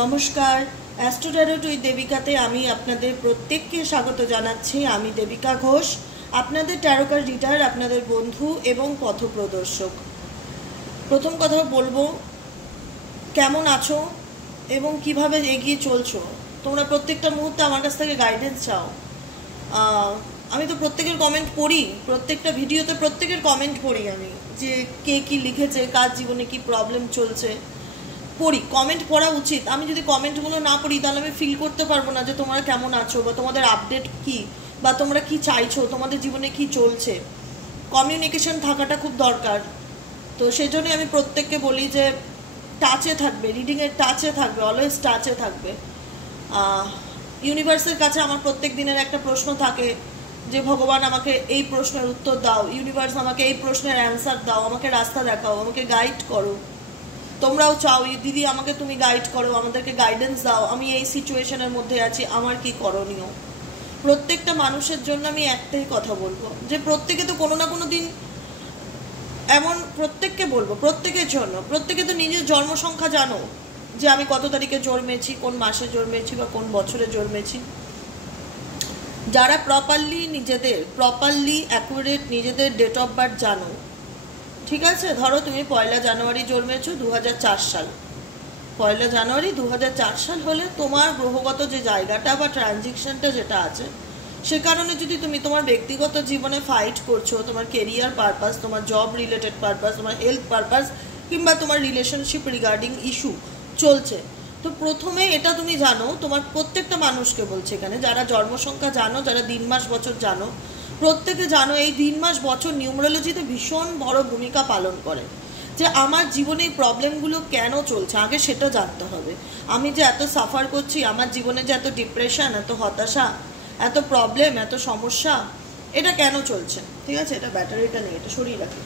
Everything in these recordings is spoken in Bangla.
নমস্কার, অ্যাস্ট্রো ট্যারোট উইথ দেবিকাতে আমি আপনাদের প্রত্যেককে স্বাগত জানাচ্ছি। আমি দেবিকা ঘোষ, আপনাদের ট্যারোকার রিডার, আপনাদের বন্ধু এবং পথপ্রদর্শক। প্রথম কথা বলবো, কেমন আছো এবং কিভাবে এগিয়ে চলছো। তোমরা প্রত্যেকটা মুহূর্তে আমার কাছ থেকে গাইডেন্স চাও। আমি তো প্রত্যেকের কমেন্ট পড়ি, প্রত্যেকটা ভিডিওতে প্রত্যেকের কমেন্ট পড়ি আমি, যে কে কি লিখেছে, কার জীবনে কি প্রবলেম চলছে পড়ি। কমেন্ট পড়া উচিত। আমি যদি কমেন্টগুলো না পড়ি তাহলে আমি ফিল করতে পারবো না যে তোমরা কেমন আছো বা তোমাদের আপডেট কি, বা তোমরা কি চাইছো, তোমাদের জীবনে কি চলছে। কমিউনিকেশন থাকাটা খুব দরকার। তো সেই জন্যই আমি প্রত্যেককে বলি যে টাচে থাকবে, রিডিংয়ের টাচে থাকবে, অলওয়েজ টাচে থাকবে। ইউনিভার্সের কাছে আমার প্রত্যেক দিনের একটা প্রশ্ন থাকে যে ভগবান আমাকে এই প্রশ্নের উত্তর দাও, ইউনিভার্স আমাকে এই প্রশ্নের অ্যান্সার দাও, আমাকে রাস্তা দেখাও, আমাকে গাইড করো। তোমরাও চাও দিদি আমাকে তুমি গাইড করো, আমাদেরকে গাইডেন্স দাও, আমি এই সিচুয়েশনের মধ্যে আছি, আমার কি করণীয়। প্রত্যেকটা মানুষের জন্য আমি একটাই কথা বলবো, যে প্রত্যেকে তো কোনো না কোনো দিন এমন, প্রত্যেককে বলবো, প্রত্যেকের জন্য, প্রত্যেকে তো নিজের জন্ম সংখ্যা জানো, যে আমি কত তারিখে জন্মেছি, কোন মাসে জন্মেছি বা কোন বছরে জন্মেছি। যারা প্রপারলি অ্যাকুরেট নিজেদের ডেট অফ বার্থ জানো, ঠিক আছে। ধরো তুমি 1 জানুয়ারি জন্মেছো 2004 সাল, 1 জানুয়ারি 2004 সাল হলে তোমার গ্রহগত যে জায়গাটা বা ট্রানজিশনটা যেটা আছে, সে কারণে যদি তুমি তোমার ব্যক্তিগত জীবনে ফাইট করছো, তোমার কেরিয়ার পারপাস, তোমার জব রিলেটেড পারপাস, তোমার হেলথ পারপাস, কিংবা তোমার রিলেশনশিপ রিগার্ডিং ইস্যু চলছে, তো প্রথমে এটা তুমি জানো, তোমার প্রত্যেকটা মানুষকে বলছে এখানে, যারা জন্মসংখ্যা জানো, যারা দিন মাস বছর জানো, প্রত্যেকে জানো এই দিন মাস বছর নিউমারোলজিতে ভীষণ বড় ভূমিকা পালন করে। যে আমার জীবনে এই প্রবলেমগুলো কেন চলছে, আগে সেটা জানতে হবে। আমি যে এত সাফার করছি, আমার জীবনে যে এত ডিপ্রেশন, এত হতাশা, এত প্রবলেম, এত সমস্যা, এটা কেন চলছে, ঠিক আছে। এটা ব্যাটারিটা নেই, এটা সরিয়ে রাখি।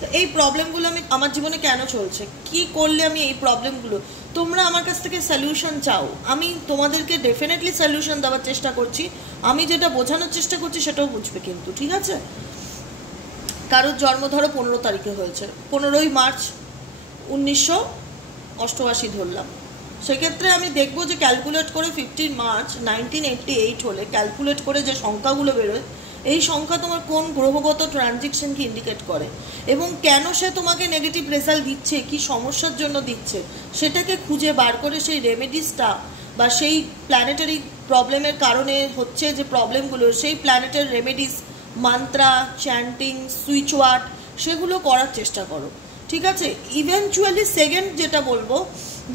তো এই প্রবলেমগুলো আমার জীবনে কেন চলছে, কি করলে আমি এই প্রবলেমগুলো, তোমরা আমার কাছ থেকে সলিউশন চাও, আমি তোমাদেরকে ডেফিনেটলি সলিউশন দেওয়ার চেষ্টা করছি। আমি যেটা বোঝানোর চেষ্টা করছি সেটাও বুঝবে কিন্তু, ঠিক আছে। কারোর জন্ম ধরো 15 তারিখে হয়েছে, 15ই মার্চ 1988 ধরলাম, সেক্ষেত্রে আমি দেখবো যে ক্যালকুলেট করে 15 মার্চ 1988 হলে ক্যালকুলেট করে যে সংখ্যাগুলো বেরোয়, এই সংখ্যা তোমার কোন গ্রহগত ট্রানজিশনকে ইন্ডিকেট করে, এবং কেন সে তোমাকে নেগেটিভ রেজাল্ট দিচ্ছে, কি সমস্যার জন্য দিচ্ছে, সেটাকে খুঁজে বার করে সেই রেমেডিসটা বা সেই প্ল্যানেটারি প্রবলেমের কারণে হচ্ছে যে প্রবলেমগুলো, সেই প্ল্যানেটের remedies, mantra, chanting, switch word, সেগুলো করার চেষ্টা করো, ঠিক আছে। ইভেনচুয়ালি সেকেন্ড যেটা বলবো,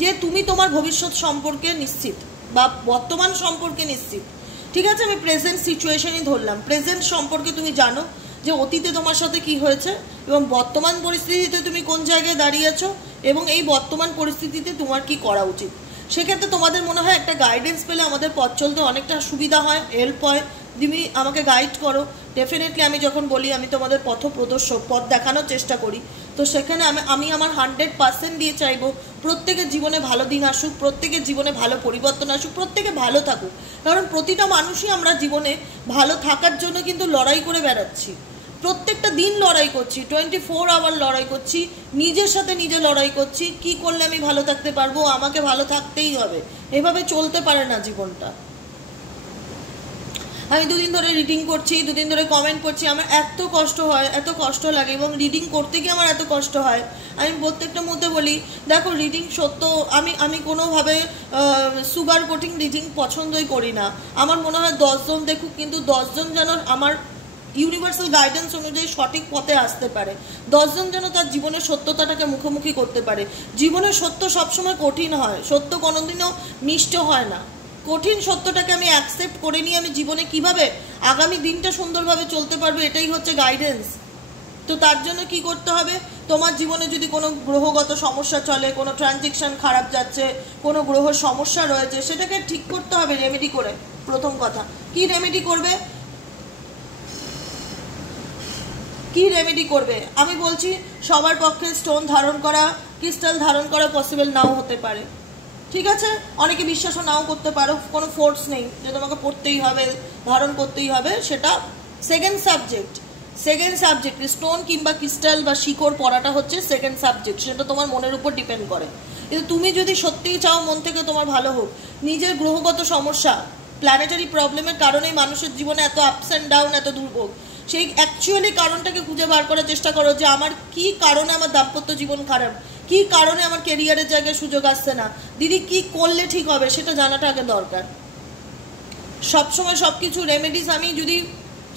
যে তুমি তোমার ভবিষ্যৎ সম্পর্কে নিশ্চিত বা বর্তমান সম্পর্কে নিশ্চিত, ঠিক আছে। আমি প্রেজেন্ট সিচুয়েশনই ধরলাম, প্রেজেন্ট সম্পর্কে তুমি জানো যে অতীতে তোমার সাথে কি হয়েছে এবং বর্তমান পরিস্থিতিতে তুমি কোন জায়গায় দাঁড়িয়ে আছো, এবং এই বর্তমান পরিস্থিতিতে তোমার কি করা উচিত। সেক্ষেত্রে তোমাদের মনে হয় একটা গাইডেন্স পেলে আমাদের পথ চলতে অনেকটা সুবিধা হয়, হেল্প হয়। তুমি আমাকে গাইড করো, ডেফিনেটলি আমি যখন বলি আমি তোমাদের পথপ্রদর্শক, পথ দেখানোর চেষ্টা করি, তো সেখানে আমি আমার 100% দিয়ে চাইবো প্রত্যেকের জীবনে ভালো দিন আসুক, প্রত্যেকের জীবনে ভালো পরিবর্তন আসুক, প্রত্যেকে ভালো থাকুক। কারণ প্রতিটা মানুষই আমরা জীবনে ভালো থাকার জন্য কিন্তু লড়াই করে বেড়াচ্ছি, প্রত্যেকটা দিন লড়াই করছি, 24 আওয়ার লড়াই করছি, নিজের সাথে নিজে লড়াই করছি, কি করলে আমি ভালো থাকতে পারবো, আমাকে ভালো থাকতেই হবে, এভাবে চলতে পারে না জীবনটা। আমি দুদিন ধরে রিডিং করছি, দুদিন ধরে কমেন্ট করছি, আমার এত কষ্ট হয়, এত কষ্ট লাগে, এবং রিডিং করতে গিয়ে আমার এত কষ্ট হয়। আমি প্রত্যেকটার মধ্যে বলি, দেখো রিডিং সত্য, আমি কোনোভাবে সুগার কোটিং রিডিং পছন্দই করি না। আমার মনে হয় 10 জন দেখুক, কিন্তু 10 জন যেন আমার ইউনিভার্সাল গাইডেন্স অনুযায়ী সঠিক পথে আসতে পারে, 10 জন যেন তার জীবনের সত্যতাটাকে মুখোমুখি করতে পারে। জীবনের সত্য সবসময় কঠিন হয়, সত্য কোনোদিনও মিষ্ট হয় না। কঠিন সত্যটাকে আমি অ্যাকসেপ্ট করে নিয়ে আমি জীবনে কিভাবে আগামী দিনটা সুন্দরভাবে চলতে পারবো, এটাই হচ্ছে গাইডেন্স। তো তার জন্য কি করতে হবে, তোমার জীবনে যদি কোনো গ্রহগত সমস্যা চলে, কোনো ট্রানজিশন খারাপ যাচ্ছে, কোনো গ্রহ সমস্যা রয়েছে, সেটাকে ঠিক করতে হবে রেমেডি করে। প্রথম কথা, কি রেমেডি করবে, কি রেমেডি করবে। আমি বলছি সবার পক্ষে স্টোন ধারণ করা, ক্রিস্টাল ধারণ করা পসিবল নাও হতে পারে, ঠিক আছে। অনেকে বিশ্বাসও নাও করতে পারো, কোনো ফোর্স নেই যে তোমাকে পড়তেই হবে, ধারণ করতেই হবে, সেটা সেকেন্ড সাবজেক্ট। স্টোন কিংবা ক্রিস্টাল বা শিকড় পড়াটা হচ্ছে সেকেন্ড সাবজেক্ট, সেটা তোমার মনের উপর ডিপেন্ড করে। কিন্তু তুমি যদি সত্যিই চাও মন থেকে তোমার ভালো হোক, নিজের গ্রহগত সমস্যা প্ল্যানেটারি প্রবলেমের কারণেই মানুষের জীবনে এত আপস অ্যান্ড ডাউন, এত দুর্ভোগ, সেই অ্যাকচুয়ালি কারণটাকে খুঁজে বার করার চেষ্টা করো যে আমার কি কারণে আমার দাম্পত্য জীবন খারাপ, কি কারণে আমার ক্যারিয়ারের জায়গায় সুযোগ আসছে না, দিদি কি করলে ঠিক হবে সেটা জানাটা আগে দরকার। সবসময় সব কিছু রেমেডিস আমি যদি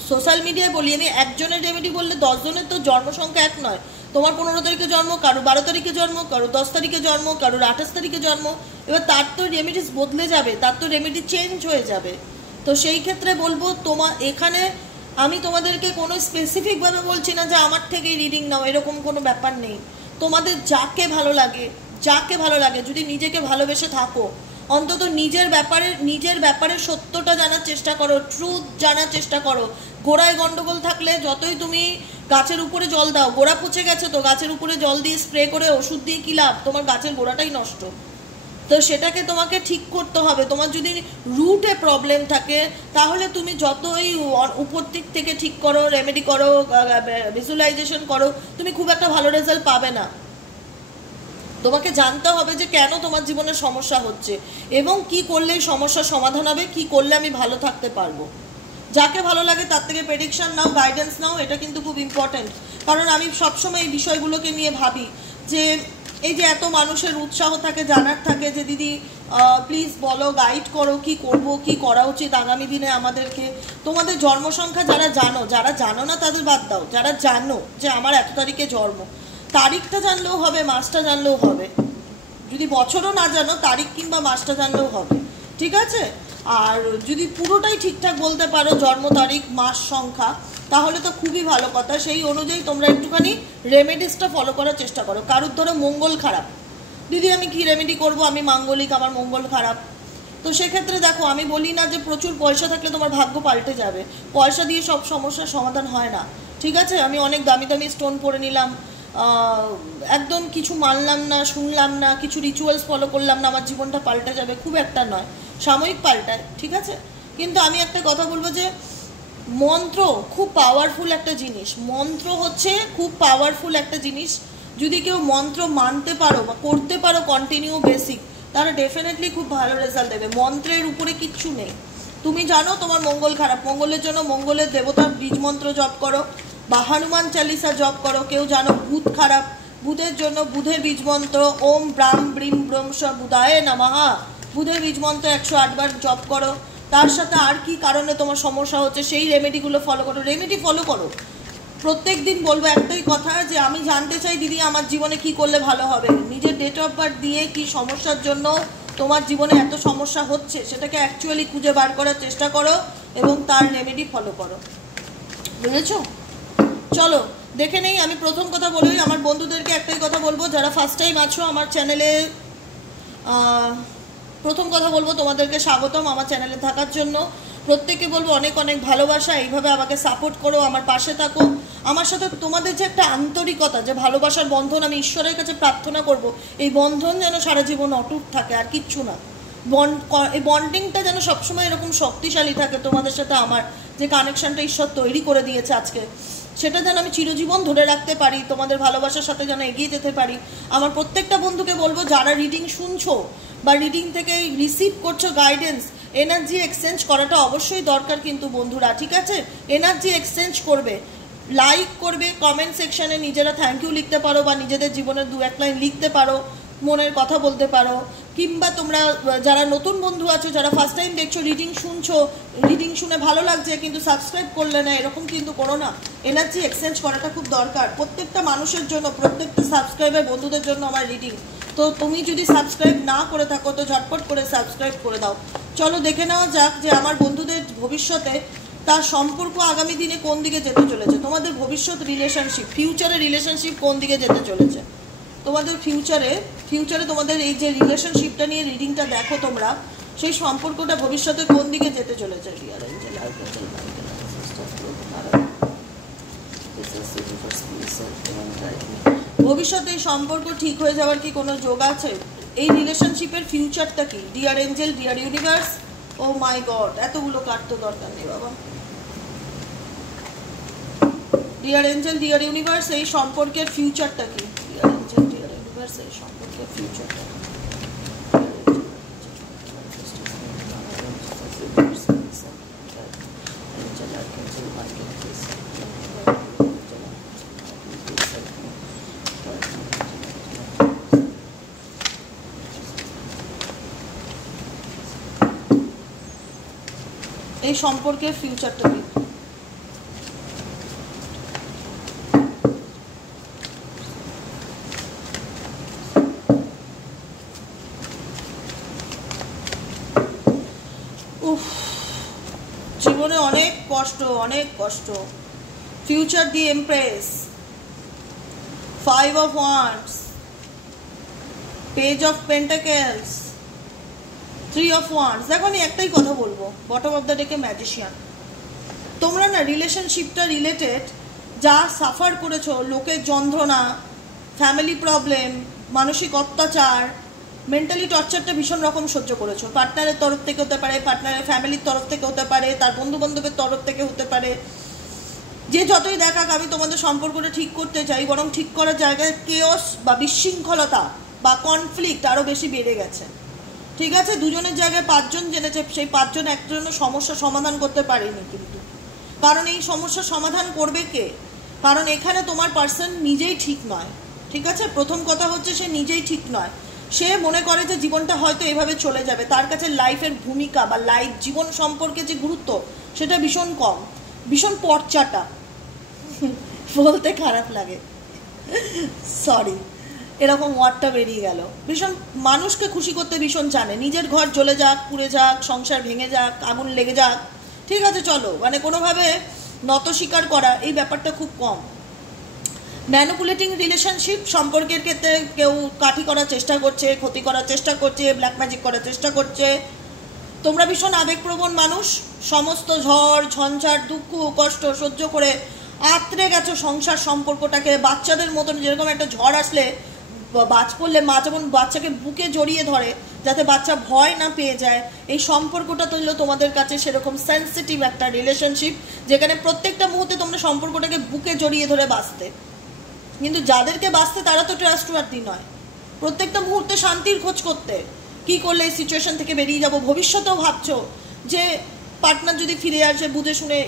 সোশ্যাল মিডিয়ায় বলি, আমি একজনের রেমেডি বললে 10 জনের তো জন্মসংখ্যা এক নয়। তোমার 15 তারিখে জন্ম, কারো 12 তারিখে জন্ম, কারো 10 তারিখে জন্ম, কারো 28 তারিখে জন্ম, এবার তার তো রেমেডিস বদলে যাবে, তার তো রেমেডি চেঞ্জ হয়ে যাবে। তো সেই ক্ষেত্রে বলবো তোমার এখানে আমি তোমাদেরকে কোনো স্পেসিফিকভাবে বলছি না যে আমার থেকেই রিডিং নাও, এরকম কোনো ব্যাপার নেই। তোমাদের যাকে ভালো লাগে যদি নিজেকে ভালোবেসে থাকো, অন্তত নিজের ব্যাপারে সত্যটা জানার চেষ্টা করো, ট্রুথ জানার চেষ্টা করো। গোড়ায় গন্ডগোল থাকলে যতই তুমি গাছের উপরে জল দাও, গোড়া পচে গেছে তো গাছের উপরে জল দিয়ে স্প্রে করে ওষুধ দিয়ে কী লাভ, তোমার গাছের গোড়াটাই নষ্ট। তো সেটাকে তোমাকে ঠিক করতে হবে। তোমার যদি রুটে প্রবলেম থাকে তাহলে তুমি যতই উপর দিক থেকে ঠিক করো, রেমেডি করো, ভিজুয়ালাইজেশন করো, তুমি খুব একটা ভালো রেজাল্ট পাবে না। তোমাকে জানতে হবে যে কেন তোমার জীবনে সমস্যা হচ্ছে এবং কি করলে এই সমস্যার সমাধান হবে, কি করলে আমি ভালো থাকতে পারবো। যাকে ভালো লাগে তার থেকে প্রেডিকশন নাও, গাইডেন্স নাও, এটা কিন্তু খুব ইম্পর্টেন্ট। কারণ আমি সবসময় এই বিষয়গুলোকে নিয়ে ভাবি যে এই যে এত মানুষের উৎসাহ থাকে, জানার থাকে যে দিদি প্লিজ বলো, গাইড করো, কি করব, কি করা উচিত আগামী দিনে আমাদেরকে। তোমাদের জন্মসংখ্যা যারা জানো না তাদের বাদ দাও, যারা জানো যে আমার এত তারিখে জন্ম, তারিখটা জানলেও হবে, মাসটা জানলেও হবে। যদি বছরও না জানো, তারিখ কিংবা মাসটা জানলেও হবে, ঠিক আছে? আর যদি পুরোটাই ঠিকঠাক বলতে পারো জন্ম তারিখ, মাস, সংখ্যা, তাহলে তো খুবই ভালো কথা। সেই অনুযায়ী তোমরা একটুখানি রেমেডিসটা ফলো করার চেষ্টা করো। কারোর ধরো মঙ্গল খারাপ, দিদি আমি কি রেমেডি করব, আমি মাঙ্গলিক, আমার মঙ্গল খারাপ। তো সেক্ষেত্রে দেখো, আমি বলি না যে প্রচুর পয়সা থাকলে তোমার ভাগ্য পাল্টে যাবে, পয়সা দিয়ে সব সমস্যার সমাধান হয় না, ঠিক আছে? আমি অনেক দামি দামি স্টোন পরে নিলাম, একদম কিছু মানলাম না, শুনলাম না, কিছু রিচুয়ালস ফলো করলাম না, আমার জীবনটা পাল্টে যাবে, খুব একটা নয়, সাময়িক পাল্টায়, ঠিক আছে? কিন্তু আমি একটা কথা বলবো যে মন্ত্র খুব পাওয়ারফুল একটা জিনিস, মন্ত্র হচ্ছে খুব পাওয়ারফুল একটা জিনিস। যদি কেউ মন্ত্র মানতে পারো বা করতে পারো কন্টিনিউ বেসিক, তারা ডেফিনেটলি খুব ভালো রেজাল্ট দেবে। মন্ত্রের উপরে কিচ্ছু নেই। তুমি জানো তোমার মঙ্গল খারাপ, মঙ্গলের জন্য মঙ্গলের দেবতার বীজ মন্ত্র জপ করো বা হনুমান চালিসা জপ করো। কেউ জানো বুধ খারাপ, বুধের জন্য বুধের বীজ মন্ত্র ওম ব্রাম ব্রিম ব্রহ্মস বুধায় নমঃ, বুধের বীজ মন্ত্র 108 বার জপ করো। তার সাথে আর কি কারণে তোমার সমস্যা হচ্ছে সেই রেমেডিগুলো ফলো করো। রেমেডি ফলো করো, প্রত্যেক দিন বলবো একটাই কথা যে আমি জানতে চাই দিদি আমার জীবনে কি করলে ভালো হবে। নিজের ডেট অফ বার্থ দিয়ে কি সমস্যার জন্য তোমার জীবনে এত সমস্যা হচ্ছে সেটাকে অ্যাকচুয়ালি খুঁজে বার করার চেষ্টা করো এবং তার রেমেডি ফলো করো, বুঝেছো? চলো দেখে নেই। আমি প্রথম কথা বলি, আমার বন্ধুদেরকে একটাই কথা বলবো, যারা ফার্স্ট টাইম আছো আমার চ্যানেলে, প্রথম কথা বলবো তোমাদেরকে স্বাগতম আমার চ্যানেলে থাকার জন্য। প্রত্যেককে বলবো অনেক অনেক ভালোবাসা, এইভাবে আমাকে সাপোর্ট করো, আমার পাশে থাকো। আমার সাথে তোমাদের যে একটা আন্তরিকতা, যে ভালোবাসার বন্ধন, আমি ঈশ্বরের কাছে প্রার্থনা করব এই বন্ধন যেন সারা জীবন অটুট থাকে, আর কিচ্ছু না। এই বন্ডিংটা যেন সবসময় এরকম শক্তিশালী থাকে তোমাদের সাথে। আমার যে কানেকশনটা ঈশ্বর তৈরি করে দিয়েছে আজকে, সেটা যেন আমি চিরজীবন ধরে রাখতে পারি, তোমাদের ভালোবাসার সাথে যেন এগিয়ে যেতে পারি। আমার প্রত্যেকটা বন্ধুকে বলবো, যারা রিডিং শুনছো বা রিডিং থেকে রিসিভ করছো গাইডেন্স, এনার্জি এক্সচেঞ্জ করাটা অবশ্যই দরকার কিন্তু বন্ধুরা, ঠিক আছে? এনার্জি এক্সচেঞ্জ করবে, লাইক করবে, কমেন্ট সেকশানে নিজেরা থ্যাংক ইউ লিখতে পারো বা নিজেদের জীবনের 2-1 লাইন লিখতে পারো, মনের কথা বলতে পারো। কিংবা তোমরা যারা নতুন বন্ধু আছো, যারা ফার্স্ট টাইম দেখছো, রিডিং শুনছো, রিডিং শুনে ভালো লাগছে কিন্তু সাবস্ক্রাইব করলে না, এরকম কিন্তু করো না। এনার্জি এক্সচেঞ্জ করাটা খুব দরকার প্রত্যেকটা মানুষের জন্য, প্রত্যেকটা সাবস্ক্রাইবার বন্ধুদের জন্য আমার রিডিং। তো তুমি যদি সাবস্ক্রাইব না করে থাকো তো ঝটপট করে সাবস্ক্রাইব করে দাও। চলো দেখে নেওয়া যাক যে আমার বন্ধুদের ভবিষ্যতে তার সম্পর্ক আগামী দিনে কোন দিকে যেতে চলেছে, তোমাদের ভবিষ্যৎ রিলেশনশিপ, ফিউচারে রিলেশনশিপ কোন দিকে যেতে চলেছে, তোমাদের ফিউচারে তোমাদের এই যে রিলেশনশিপটা নিয়ে রিডিংটা দেখো তোমরা, সেই সম্পর্কটা ভবিষ্যতে কোন দিকে যেতে চলেছে। ভবিষ্যতে এই সম্পর্ক ঠিক হয়ে যাওয়ার কি কোনো যোগ আছে? এই রিলেশনশিপের ফিউচারটা কি? Dear angel, deer universe, oh my god, এতগুলো কার্ড তো দরকার নেই বাবা। ডিয়ার এঞ্জেল, ডিয়ার ইউনিভার্স, এই সম্পর্কের ফিউচারটা কি? ডিয়ার এঞ্জেল, ডিয়ার ইউনিভার্স, এই সম্পর্কের ফিউচারটা কি? এই সম্পর্কের ফিউচারটা কি? উফ, জীবনে অনেক কষ্ট, অনেক কষ্ট। Future the empress, 5 of Wands, Page of Pentacles, 3 of Wands। দেখো আমি একটাই কথা বলবো, বটম অফ দ্য ডেকে ম্যাজিশিয়ান। তোমরা না রিলেশনশিপটা রিলেটেড যা সাফার করেছো, লোকের যন্ত্রণা, ফ্যামিলি প্রবলেম, মানসিক অত্যাচার, মেন্টালি টর্চারটা ভীষণ রকম সহ্য করেছো। পার্টনারের তরফ থেকে হতে পারে, পার্টনারের ফ্যামিলির তরফ থেকে হতে পারে, তার বন্ধু বান্ধবের তরফ থেকে হতে পারে। যে যতই দেখাক আমি তোমাদের সম্পর্কটা ঠিক করতে চাই, বরং ঠিক করার জায়গায় কেওস বা বিশৃঙ্খলতা বা কনফ্লিক্ট আরও বেশি বেড়ে গেছে। ঠিক আছে, দুজনের জায়গায় 5 জন জেনেছে, সেই 5 জন একজনের সমস্যা সমাধান করতে পারেনি। কিন্তু কারণ এই সমস্যার সমাধান করবে কে? কারণ এখানে তোমার পার্সন নিজেই ঠিক নয়। ঠিক আছে, প্রথম কথা হচ্ছে সে নিজেই ঠিক নয়। সে মনে করে যে জীবনটা হয়তো এভাবে চলে যাবে। তার কাছে লাইফের ভূমিকা বা লাইফ জীবন সম্পর্কে যে গুরুত্ব সেটা ভীষণ কম, ভীষণ পর্চাটা। বলতে খারাপ লাগে, সরি, এরকম ওয়ার্ডটা বেরিয়ে গেল। ভীষণ মানুষকে খুশি করতে ভীষণ জানে। নিজের ঘর জ্বলে যাক, পুড়ে যাক, সংসার ভেঙে যাক, আগুন লেগে যাক, ঠিক আছে চলো, মানে কোনোভাবে নত স্বীকার করা এই ব্যাপারটা খুব কম। ম্যানিপুলেটিং রিলেশনশিপ সম্পর্কের ক্ষেত্রে কেউ কাঠি করার চেষ্টা করছে, ক্ষতি করার চেষ্টা করছে, ব্ল্যাক ম্যাজিক করার চেষ্টা করছে। তোমরা ভীষণ আবেগপ্রবণ মানুষ, সমস্ত ঝড় ঝঞ্ঝাট দুঃখ কষ্ট সহ্য করে আঁতড়ে গেছো সংসার সম্পর্কটাকে। বাচ্চাদের মতন যেরকম একটা ঝড় আসলে বাজ পড়লে মা যেমন বাচ্চাকে বুকে জড়িয়ে ধরে যাতে বাচ্চা ভয় না পেয়ে যায়, এই সম্পর্কটা তো হলো তোমাদের কাছে সেরকম সেন্সিটিভ একটা রিলেশনশিপ, যেখানে প্রত্যেকটা মুহূর্তে তোমরা সম্পর্কটাকে বুকে জড়িয়ে ধরে বাঁচতে। কিন্তু যাদেরকে বাঁচতে তারা তো ট্রাস্টওয়ার্দি নয়। প্রত্যেকটা মুহূর্তে শান্তির খোঁজ করতে, কি করলে এই সিচুয়েশন থেকে বেরিয়ে যাব। ভবিষ্যতেও ভাবছো যে পার্টনার যদি ফিরে আসে বুঝে শুনে,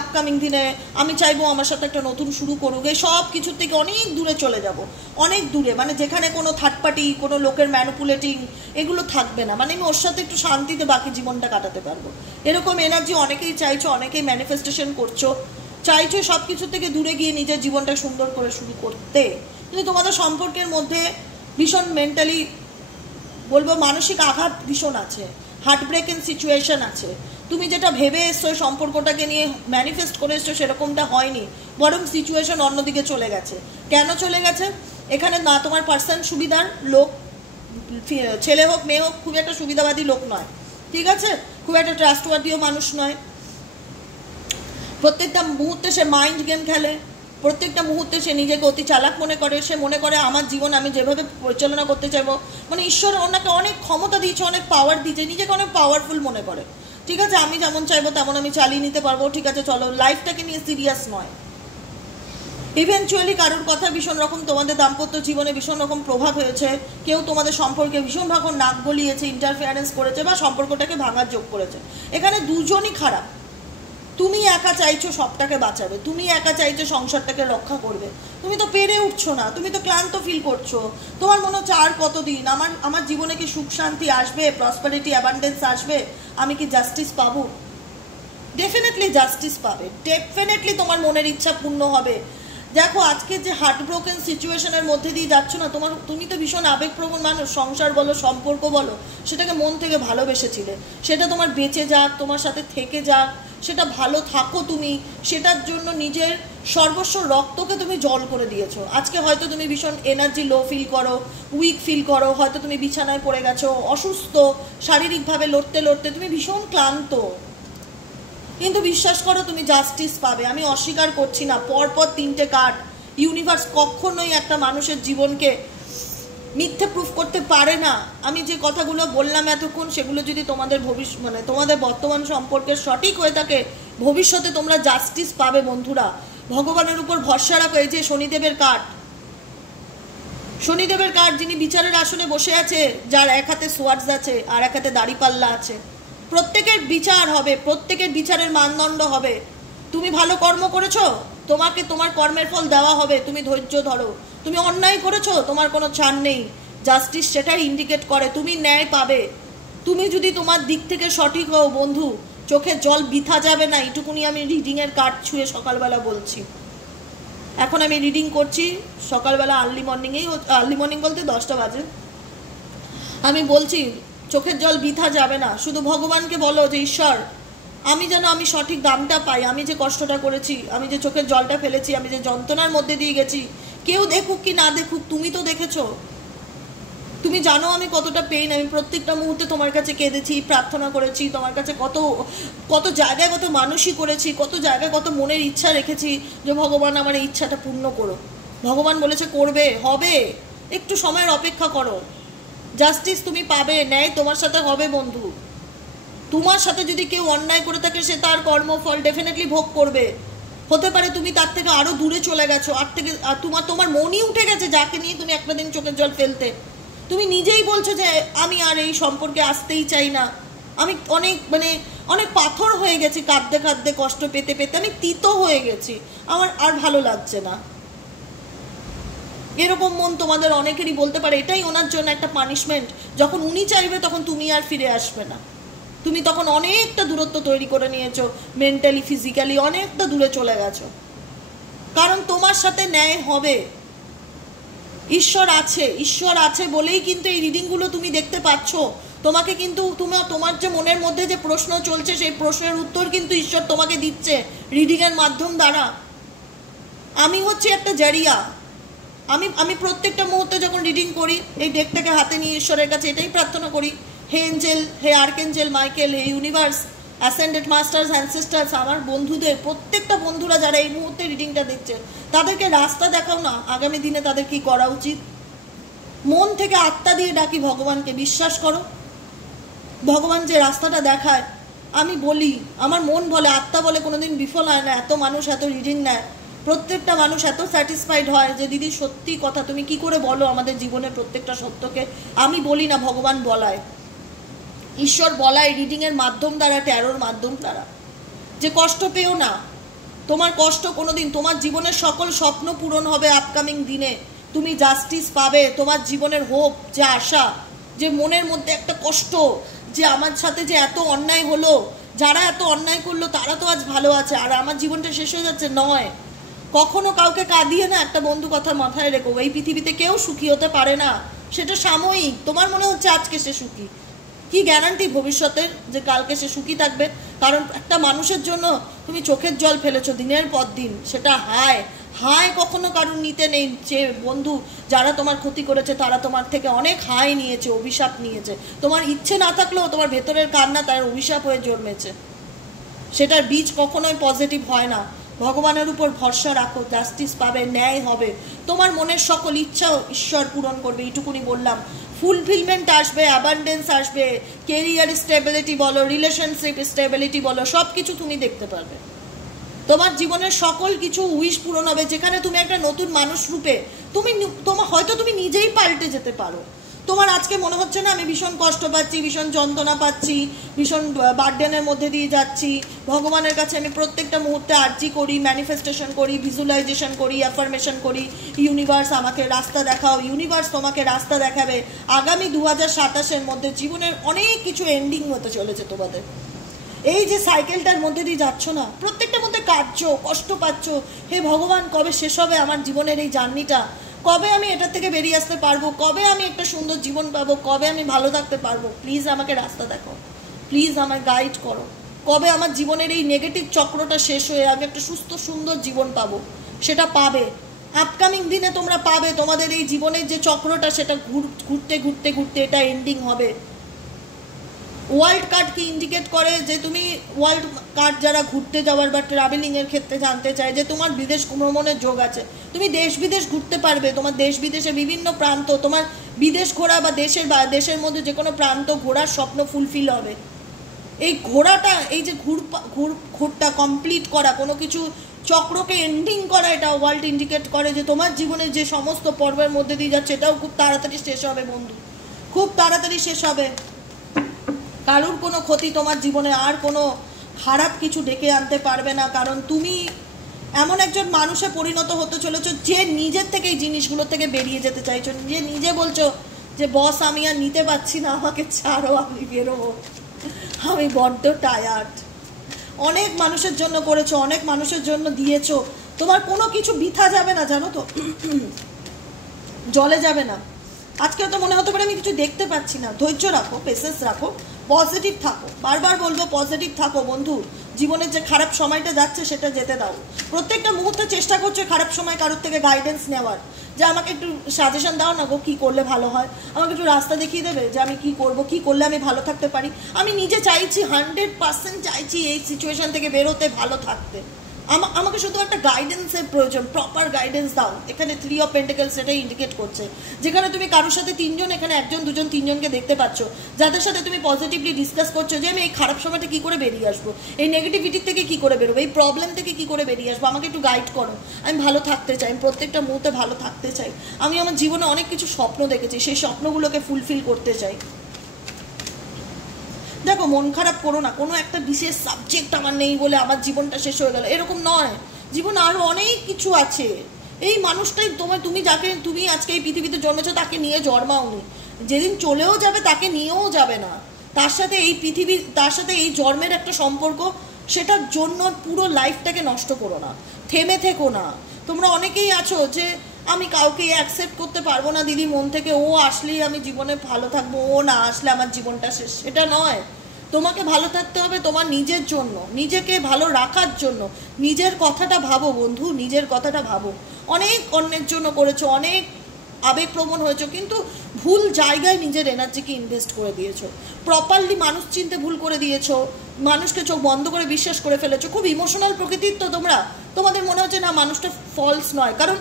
আপকামিং দিনে আমি চাইবো আমার সাথে একটা নতুন শুরু করুক। এই সব কিছুর থেকে অনেক দূরে চলে যাব, অনেক দূরে, মানে যেখানে কোনো থার্ড পার্টি, কোনো লোকের ম্যানিপুলেটিং এগুলো থাকবে না। মানে আমি ওর সাথে একটু শান্তিতে বাকি জীবনটা কাটাতে পারবো, এরকম এনার্জি অনেকেই চাইছো, অনেকেই ম্যানিফেস্টেশন করছো, চাইছো সব কিছু থেকে দূরে গিয়ে নিজের জীবনটা সুন্দর করে শুরু করতে। কিন্তু তোমাদের সম্পর্কের মধ্যে ভীষণ মেন্টালি বলবো মানসিক আঘাত ভীষণ আছে, হার্ট ব্রেকিং সিচুয়েশন আছে। তুমি যেটা ভেবে এসছো সম্পর্কটাকে নিয়ে ম্যানিফেস্ট করে এসছো সেরকমটা হয়নি, বরং সিচুয়েশন অন্যদিকে চলে গেছে। কেন চলে গেছে? এখানে না তোমার পার্সন সুবিধার লোক, ছেলে হোক মেয়ে হোক, খুব একটা সুবিধাবাদী লোক নয়, ঠিক আছে, খুব একটা ট্রাস্টওয়ার্দিও মানুষ নয়। প্রত্যেকটা মুহূর্তে সে মাইন্ড গেম খেলে, প্রত্যেকটা মুহূর্তে সে নিজেকে অতি চালাক মনে করে। সে মনে করে আমার জীবন আমি যেভাবে পরিচালনা করতে চাইবো, মানে ঈশ্বর ওনাকে অনেক ক্ষমতা দিয়েছে, অনেক পাওয়ার দিয়েছে, নিজেকে অনেক পাওয়ারফুল মনে করে। ঠিক আছে, আমি যেমন চাইবো তেমন আমি চালিয়ে নিতে পারবো, ঠিক আছে চলো, লাইফটাকে নিয়ে সিরিয়াস নয়। ইভেনচুয়ালি কারোর কথা ভীষণ রকম তোমাদের দাম্পত্য জীবনে ভীষণ রকম প্রভাব হয়েছে, কেউ তোমাদের সম্পর্কে ভীষণ রকম নাক গলিয়েছে, ইন্টারফেয়ারেন্স করেছে বা সম্পর্কটাকে ভাঙার যোগ করেছে। এখানে দুজনই খারাপ। তুমি একা চাইছো সবটাকে বাঁচাবে, তুমি একা চাইছো সংসারটাকে রক্ষা করবে, তুমি তো পেরে উঠছো না, তুমি তো ক্লান্ত ফিল করছো। তোমার মনে হচ্ছে আর কতদিন, আমার জীবনে কি সুখ শান্তি আসবে, প্রসপারিটি অ্যাবান্ডেন্স আসবে, আমি কি জাস্টিস পাবো? ডেফিনেটলি জাস্টিস পাবে, ডেফিনেটলি তোমার মনের ইচ্ছা পূর্ণ হবে। দেখো আজকে যে হার্ট ব্রোকেন সিচুয়েশনের মধ্যে দিয়ে যাচ্ছ না, তুমি তো ভীষণ আবেগপ্রবণ মানুষ, সংসার বলো সম্পর্ক বলো সেটাকে মন থেকে ভালোবেসেছিলে, সেটা তোমার বেঁচে যাক, তোমার সাথে থেকে যাক, সেটা ভালো থাকো তুমি, সেটার জন্য নিজের সর্বস্ব রক্তকে তুমি জল করে দিয়েছো। আজকে হয়তো তুমি ভীষণ এনার্জি লো ফিল করো, উইক ফিল করো, হয়তো তুমি বিছানায় পড়ে গেছো অসুস্থ, শারীরিকভাবে লড়তে লড়তে তুমি ভীষণ ক্লান্ত, কিন্তু বিশ্বাস করো তুমি জাস্টিস পাবে। আমি অস্বীকার করছি না, পরপর 3টে কার্ড, ইউনিভার্স কখনোই একটা মানুষের জীবনকে মিথ্যে প্রুফ করতে পারে না। আমি যে কথাগুলো বললাম এতক্ষণ সেগুলো যদি তোমাদের মানে তোমাদের বর্তমান সম্পর্কের সঠিক হয়ে থাকে, ভবিষ্যতে তোমরা জাস্টিস পাবে বন্ধুরা। ভগবানের উপর ভরসা রাখো। এই যে শনিদেবের কার্ড, শনিদেবের কার্ড, যিনি বিচারের আসনে বসে আছে, যার এক হাতে সোয়ার্ডস আছে আর এক হাতে দাড়িপাল্লা আছে, প্রত্যেকের বিচার হবে, প্রত্যেকের বিচারের মানদণ্ড হবে। তুমি ভালো কর্ম করেছো, তোমাকে তোমার কর্মের ফল দেওয়া হবে, তুমি ধৈর্য ধরো। তুমি অন্যায় করেছো, তোমার কোনো ছাড় নেই। জাস্টিস সেটাই ইন্ডিকেট করে তুমি ন্যায় পাবে। তুমি যদি তোমার দিক থেকে সঠিক হও বন্ধু, চোখের জল বৃথা যাবে না, এইটুকুনি আমি রিডিংয়ের কার্ড ছুঁয়ে সকালবেলা বলছি। এখন আমি রিডিং করছি সকালবেলা আর্লি মর্নিং বলতে 10টা বাজে। আমি বলছি চোখের জল বৃথা যাবে না, শুধু ভগবানকে বলো যে ঈশ্বর আমি যেন আমি সঠিক দামটা পাই, আমি যে কষ্টটা করেছি, আমি যে চোখের জলটা ফেলেছি, আমি যে যন্ত্রণার মধ্যে দিয়ে গেছি, কেউ দেখুক কি না দেখুক তুমি তো দেখেছো, তুমি জানো আমি কতটা পেইন। আমি প্রত্যেকটা মুহূর্তে তোমার কাছে কেঁদেছি, প্রার্থনা করেছি, তোমার কাছে কত কত জায়গায় কত মানুষই করেছি, কত জায়গায় কত মনের ইচ্ছা রেখেছি যে ভগবান আমার এই ইচ্ছাটা পূর্ণ করো। ভগবান বলেছে করবে, হবে, একটু সময়ের অপেক্ষা করো, জাস্টিস তুমি পাবে, ন্যায় তোমার সাথে হবে বন্ধু। তোমার সাথে যদি কেউ অন্যায় করে থাকে সে তার কর্মফল ডেফিনেটলি ভোগ করবে। হতে পারে তুমি তার থেকে আরো দূরে চলে গেছো, আর তোমার মনই উঠে গেছে যাকে নিয়ে তুমি একটা দিন চোখের জল ফেলতে। তুমি নিজেই বলছো যে আমি আর এই সম্পর্কে আসতেই চাই না, আমি অনেক পাথর হয়ে গেছি, কাঁদতে কাঁদতে কষ্ট পেতে পেতে আমি তিতো হয়ে গেছি, আমার আর ভালো লাগছে না। এরকম মন তোমাদের অনেকেরই বলতে পারে। এটাই ওনার জন্য একটা পানিশমেন্ট। যখন উনি চাইবে তখন তুমি আর ফিরে আসবে না, তুমি তখন অনেকটা দূরত্ব তৈরি করে নিয়েছো, মেন্টালি ফিজিক্যালি অনেকটা দূরে চলে গেছো। কারণ তোমার সাথে ন্যায় হবে, ঈশ্বর আছে বলেই কিন্তু এই রিডিংগুলো তুমি দেখতে পাচ্ছ। তোমাকে কিন্তু তোমার যে মনের মধ্যে যে প্রশ্ন চলছে সেই প্রশ্নের উত্তর কিন্তু ঈশ্বর তোমাকে দিচ্ছে রিডিংয়ের মাধ্যম দ্বারা। আমি হচ্ছে একটা জারিয়া। আমি প্রত্যেকটা মুহূর্তে যখন রিডিং করি এই ডেকটাকে হাতে নিয়ে ঈশ্বরের কাছে এটাই প্রার্থনা করি, হে এঞ্জেল, হে আর্কএঞ্জেল মাইকেল, হে ইউনিভার্স, অ্যাসেন্ডেড মাস্টার্স, অ্যানসেস্টার্স, আমার বন্ধুদের প্রত্যেকটা বন্ধুরা যারা এই মুহূর্তে রিডিংটা দিচ্ছে তাদেরকে রাস্তা দেখাও না, আগামী দিনে তাদের কি করা উচিত। মন থেকে আত্মা দিয়ে ডাকি ভগবানকে, বিশ্বাস করো ভগবান যে রাস্তাটা দেখায়। আমি বলি, আমার মন বলে, আত্মা বলে কোনোদিন বিফল হয় না। এত মানুষ এত রিডিং নেয়, প্রত্যেকটা মানুষ এত স্যাটিসফাইড হয় যে দিদি সত্যি কথা, তুমি কি করে বলো আমাদের জীবনের প্রত্যেকটা সত্যকে। আমি বলি না, ভগবান বলায়, ঈশ্বর বলায় রিডিংয়ের মাধ্যম দ্বারা, ট্যারোর মাধ্যম দ্বারা, যে কষ্ট পেও না, তোমার কষ্ট কোনোদিন, তোমার জীবনের সকল স্বপ্ন পূরণ হবে আপকামিং দিনে, তুমি জাস্টিস পাবে, তোমার জীবনের হোপ, যে আশা, যে মনের মধ্যে একটা কষ্ট যে আমার সাথে যে এত অন্যায় হলো, যারা এত অন্যায় করলো তারা তো আজ ভালো আছে আর আমার জীবনটা শেষ হয়ে যাচ্ছে, নয়। কখনো কাউকে কাঁদিয়ে না, একটা বন্ধু কথা মাথায় রেখো, এই পৃথিবীতে কেউ সুখী হতে পারে না, সেটা সাময়িক। তোমার মনে হচ্ছে আজকে সে সুখী, কি গ্যারান্টি ভবিষ্যতের যে কালকে সে সুখী থাকবে? কারণ একটা মানুষের জন্য তুমি চোখের জল ফেলেছো দিনের পর দিন, সেটা হায় কখনো কারণ নিতে নেই। যে বন্ধু যারা তোমার ক্ষতি করেছে তারা তোমার থেকে অনেক হাই নিয়েছে, অভিশাপ নিয়েছে। তোমার ইচ্ছে না থাকলেও তোমার ভেতরের কান্না তার অভিশাপ হয়ে জন্মেছে, সেটার বীজ কখনোই পজিটিভ হয় না। ভগবানের উপর ভরসা রাখো, জাস্টিস পাবে, ন্যায় হবে, তোমার মনের সকল ইচ্ছাও ঈশ্বর পূরণ করবে। এইটুকুনি বললাম। ফুলফিলমেন্ট আসবে, অ্যাবান্ডেন্স আসবে, কেরিয়ার স্টেবিলিটি বলো, রিলেশনশিপ স্টেবিলিটি বলো, সব কিছু তুমি দেখতে পারবে। তোমার জীবনের সকল কিছু উইশ পূরণ হবে, যেখানে তুমি একটা নতুন মানুষ রূপে হয়তো তুমি নিজেই পাল্টে যেতে পারো। তোমার আজকে মনে হচ্ছে না আমি ভীষণ কষ্ট পাচ্ছি, ভীষণ যন্ত্রণা পাচ্ছি, ভীষণ বার্ডেনের মধ্যে দিয়ে যাচ্ছি, ভগবানের কাছে আমি প্রত্যেকটা মুহূর্তে আর্জি করি, ম্যানিফেস্টেশন করি, ভিজুয়ালাইজেশন করি, অ্যাফার্মেশন করি, ইউনিভার্স আমাকে রাস্তা দেখাও, ইউনিভার্স তোমাকে রাস্তা দেখাবে। আগামী 2027-এর মধ্যে জীবনের অনেক কিছু এন্ডিং হতে চলেছে তোমাদের। এই যে সাইকেলটার মধ্যে দিয়ে যাচ্ছ না, প্রত্যেকটার মধ্যে কাঁদছো, কষ্ট পাচ্ছ, হে ভগবান কবে শেষ হবে আমার জীবনের এই জার্নিটা, কবে আমি এটার থেকে বেরিয়ে আসতে পারবো, কবে আমি একটা সুন্দর জীবন পাবো, কবে আমি ভালো থাকতে পারবো, প্লিজ আমাকে রাস্তা দেখো, প্লিজ আমায় গাইড করো, কবে আমার জীবনের এই নেগেটিভ চক্রটা শেষ হয়ে আমি একটা সুস্থ সুন্দর জীবন পাবো। সেটা পাবে আপকামিং দিনে, তোমরা পাবে। তোমাদের এই জীবনের যে চক্রটা সেটা ঘুরতে ঘুরতে ঘুরতে এটা এন্ডিং হবে। ওয়ার্ল্ড কার্ড কি ইন্ডিকেট করে? যে তুমি ওয়ার্ল্ড কার্ড যারা ঘুরতে যাওয়ার বা ট্রাভেলিংয়ের ক্ষেত্রে জানতে চায় যে তোমার বিদেশ ভ্রমণের যোগ আছে, তুমি দেশ বিদেশ ঘুরতে পারবে। তোমার দেশ বিদেশে বিভিন্ন প্রান্ত, তোমার বিদেশ ঘোরা বা দেশের মধ্যে যে কোনো প্রান্ত ঘোরার স্বপ্ন ফুলফিল হবে। এই ঘোরাটা, এই যে ঘুরটা কমপ্লিট করা, কোনো কিছু চক্রকে এন্ডিং করা, এটা ওয়ার্ল্ড ইন্ডিকেট করে যে তোমার জীবনে যে সমস্ত পর্বের মধ্যে দিয়ে যাচ্ছে এটাও খুব তাড়াতাড়ি শেষ হবে বন্ধু, খুব তাড়াতাড়ি শেষ হবে। কারোর কোনো ক্ষতি তোমার জীবনে আর কোনো খারাপ কিছু ডেকে আনতে পারবে না, কারণ তুমি এমন একজন মানুষে পরিণত হতে চলেছো যে নিজের থেকে এই জিনিসগুলো থেকে বেরিয়ে যেতে চাইছো, যে নিজে বলছো যে বস আমি আর নিতে পারছি না, আমাকে ছাড়ো, আমি বেরোবো, আমি বড্ড টায়ার্ড, অনেক মানুষের জন্য করেছো, অনেক মানুষের জন্য দিয়েছো, তোমার কোনো কিছু বৃথা যাবে না, জানো তো, জলে যাবে না। আজকে তো মনে হতে পারে আমি কিছু দেখতে পাচ্ছি না, ধৈর্য রাখো, পেশেন্স রাখো, পজিটিভ থাকো, বারবার বলবো পজিটিভ থাকো বন্ধু। জীবনের যে খারাপ সময়টা যাচ্ছে সেটা যেতে দাও। প্রত্যেকটা মুহূর্তে চেষ্টা করছো খারাপ সময় কারোর থেকে গাইডেন্স নেওয়ার, যে আমাকে একটু সাজেশন দাও না গো, কী করলে ভালো হয়, আমাকে একটু রাস্তা দেখিয়ে দেবে যে আমি কি করব, কি করলে আমি ভালো থাকতে পারি। আমি নিজে চাইছি, 100% চাইছি এই সিচুয়েশন থেকে বেরোতে, ভালো থাকতে। আমাকে শুধু একটা গাইডেন্সের প্রয়োজন, প্রপার গাইডেন্স দাও। এখানে 3 অফ পেন্টিকলস সেটাই ইন্ডিকেট করছে, যেখানে তুমি কারোর সাথে 3 জন, এখানে 1 জন 2 জন 3 জনকে দেখতে পাচ্ছ, যাদের সাথে তুমি পজিটিভলি ডিসকাস করছো যে আমি এই খারাপ সময়টা কী করে বেরিয়ে আসবো, এই নেগেটিভিটির থেকে কী করে বেরোবো, এই প্রবলেম থেকে কী করে বেরিয়ে আসবো, আমাকে একটু গাইড করো। আমি ভালো থাকতে চাই, আমি প্রত্যেকটা মুহূর্তে ভালো থাকতে চাই। আমি আমার জীবনে অনেক কিছু স্বপ্ন দেখেছি, সেই স্বপ্নগুলোকে ফুলফিল করতে চাই। দেখো, মন খারাপ করো না, কোনো একটা বিশেষ সাবজেক্ট আমার নেই বলে আমার জীবনটা শেষ হয়ে গেল, এরকম নয়। জীবন আরও অনেক কিছু আছে। এই মানুষটাই তুমি যাকে তুমি আজকে এই পৃথিবীতে জন্মেছো তাকে নিয়ে জন্মাওনি, যেদিন চলেও যাবে তাকে নিয়েও যাবে না। তার সাথে এই পৃথিবী, তার সাথে এই জন্মের একটা সম্পর্ক, সেটার জন্য পুরো লাইফটাকে নষ্ট করো না, থেমে থেকো না। তোমরা অনেকেই আছো যে আমি কাউকে অ্যাকসেপ্ট করতে পারবো না দিদি মন থেকে, ও আসলেই আমি জীবনে ভালো থাকবো, ও না আসলে আমার জীবনটা শেষ, সেটা নয়। তোমাকে ভালো থাকতে হবে তোমার নিজের জন্য, নিজেকে ভালো রাখার জন্য। নিজের কথাটা ভাবো বন্ধু, নিজের কথাটা ভাবো। অনেক অন্যের জন্য করেছো, অনেক আবেগপ্রবণ হয়েছো, কিন্তু ভুল জায়গায় নিজের এনার্জিকে ইনভেস্ট করে দিয়েছো, প্রপারলি মানুষ চিনতে ভুল করে দিয়েছো, মানুষকে চোখ বন্ধ করে বিশ্বাস করে ফেলেছো। খুব ইমোশনাল প্রকৃতির তো তোমরা, তোমাদের মনে হচ্ছে না মানুষটা ফলস নয়, কারণ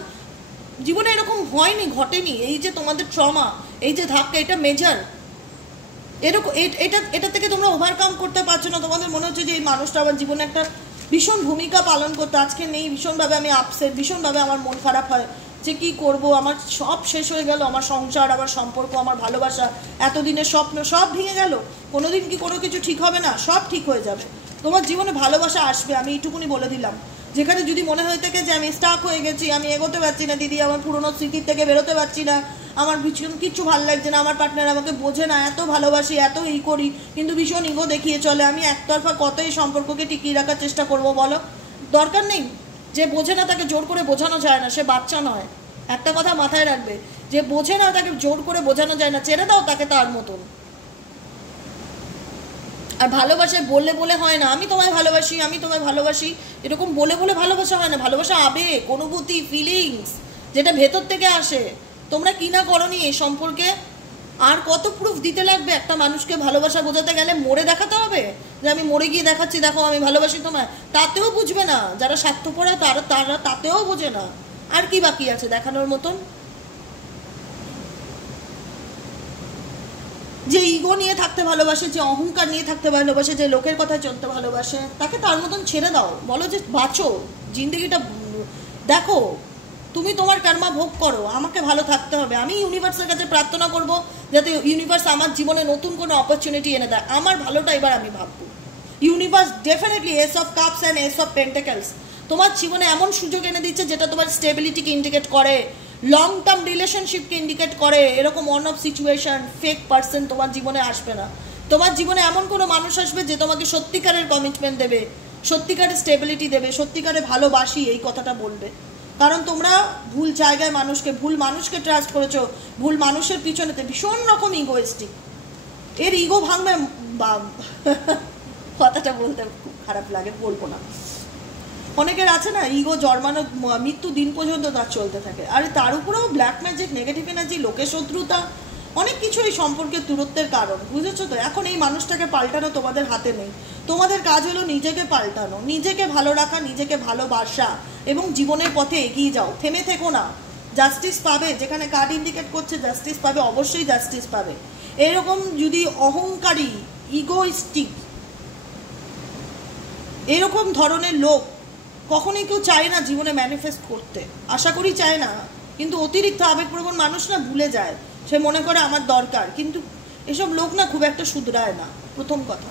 জীবনে এরকম হয়নি, ঘটেনি। এই যে তোমাদের ট্রমা, এই যে ধাক্কা, এটা মেজর। এরকম এটা থেকে তোমরা ওভারকাম করতে পারছো না। তোমাদের মনে হচ্ছে যে এই মানুষটা আমার জীবনে একটা ভীষণ ভূমিকা পালন করতে, আজকে নেই, ভীষণভাবে আমি আপসেট, ভীষণভাবে আমার মন খারাপ হয় যে কি করব, আমার সব শেষ হয়ে গেল, আমার সংসার, আমার সম্পর্ক, আমার ভালোবাসা, এতদিনের স্বপ্ন সব ভেঙে গেল। কোনোদিন কি কোনো কিছু ঠিক হবে না? সব ঠিক হয়ে যাবে। তোমার জীবনে ভালোবাসা আসবে, আমি এইটুকুনি বলে দিলাম। যেখানে যদি মনে হয়ে থাকে যে আমি স্টাক হয়ে গেছি, আমি এগোতে পারছি না দিদি, আমার পুরোনো স্মৃতির থেকে বেরোতে পারছি না, আমার ভীষণ কিচ্ছু ভালো লাগছে না, আমার পার্টনার আমাকে বোঝে না, এত ভালোবাসি, এত এই করি, কিন্তু ভীষণ ইগো দেখিয়ে চলে, আমি একতরফা কত এই সম্পর্ককে টিকিয়ে রাখার চেষ্টা করব বলো? দরকার নেই। যে বোঝে না তাকে জোর করে বোঝানো যায় না, সে বাচ্চা নয়। একটা কথা মাথায় রাখবে, যে বোঝে না তাকে জোর করে বোঝানো যায় না, ছেড়ে দাও তাকে তার মতন। আর ভালোবাসায় বললে বলে হয় না, আমি তোমায় ভালোবাসি, আমি তোমায় ভালোবাসি, এরকম বলে বলে ভালোবাসা হয় না। ভালোবাসা আবেগ, অনুভূতি, ফিলিংস, যেটা ভেতর থেকে আসে। তোমরা কি না করনি এই সম্পর্কে? আর কত প্রুফ দিতে লাগবে একটা মানুষকে ভালোবাসা বোঝাতে গেলে? মরে দেখাতে হবে যে আমি মরে গিয়ে দেখাচ্ছি, দেখো আমি ভালোবাসি তোমায়? তাতেও বুঝবে না, যারা স্বার্থপর তারা তাতেও বোঝে না। আর কি বাকি আছে দেখানোর মতন? যে ইগো নিয়ে থাকতে ভালোবাসে, যে অহংকার নিয়ে থাকতে ভালোবাসে, যে লোকের কথা চলতে ভালোবাসে, তাকে তার মতন ছেড়ে দাও। বলো যে বাঁচো, জিন্দগিটা দেখো, তুমি তোমার কর্মা ভোগ করো, আমাকে ভালো থাকতে হবে। আমি ইউনিভার্সের কাছে প্রার্থনা করব যাতে ইউনিভার্স আমার জীবনে নতুন কোনো অপরচুনিটি এনে দেয়, আমার ভালোটা এবার আমি ভাববো। Universe definitely S of cups and S of pentacles তোমার জীবনে এমন সুযোগ এনে দিচ্ছে যেটা তোমার স্টেবিলিটিকে ইন্ডিকেট করে, লং টার্ম রিলেশনশিপকে ইন্ডিকেট করে। এরকম on of situation, fake person তোমার জীবনে আসবে না। তোমার জীবনে এমন কোনো মানুষ আসবে যে তোমাকে সত্যিকারের কমিটমেন্ট দেবে, সত্যিকারের স্টেবিলিটি দেবে, সত্যিকারের ভালোবাসি এই কথাটা বলবে। কারণ তোমরা ভুল জায়গায় ভুল মানুষকে ট্রাস্ট করেছো, ভুল মানুষের পিছনেতে ভীষণ রকম ইগোয়েস্টিক। এর ইগো ভাঙবে, কথাটা বলতে খুব খারাপ লাগে, বলবো না। অনেকের আছে না ইগো জন্মানো মৃত্যু দিন পর্যন্ত তার চলতে থাকে। আর তার উপরেও ব্ল্যাক ম্যাজিক, নেগেটিভ এনার্জি, লোকের শত্রুতা, অনেক কিছু এই সম্পর্কের দূরত্বের কারণ, বুঝেছো তো? এখন এই মানুষটাকে পাল্টানো তোমাদের হাতে নেই। তোমাদের কাজ হলো নিজেকে পাল্টানো, নিজেকে ভালো রাখা, নিজেকে ভালোবাসা, এবং জীবনের পথে এগিয়ে যাও, থেমে থেকো না। জাস্টিস পাবে, যেখানে কার্ড ইন্ডিকেট করছে জাস্টিস পাবে, অবশ্যই জাস্টিস পাবে। এরকম যদি অহংকারী, ইগোইস্টিক, এরকম ধরনের লোক কখনোই কেউ চায় না জীবনে ম্যানিফেস্ট করতে, আশা করি চায় না। কিন্তু অতিরিক্ত আবেগপ্রবণ মানুষ না ভুলে যায়, সে মনে করে আমার দরকার, কিন্তু এসব লোক না খুব একটা শুধরায় না, প্রথম কথা।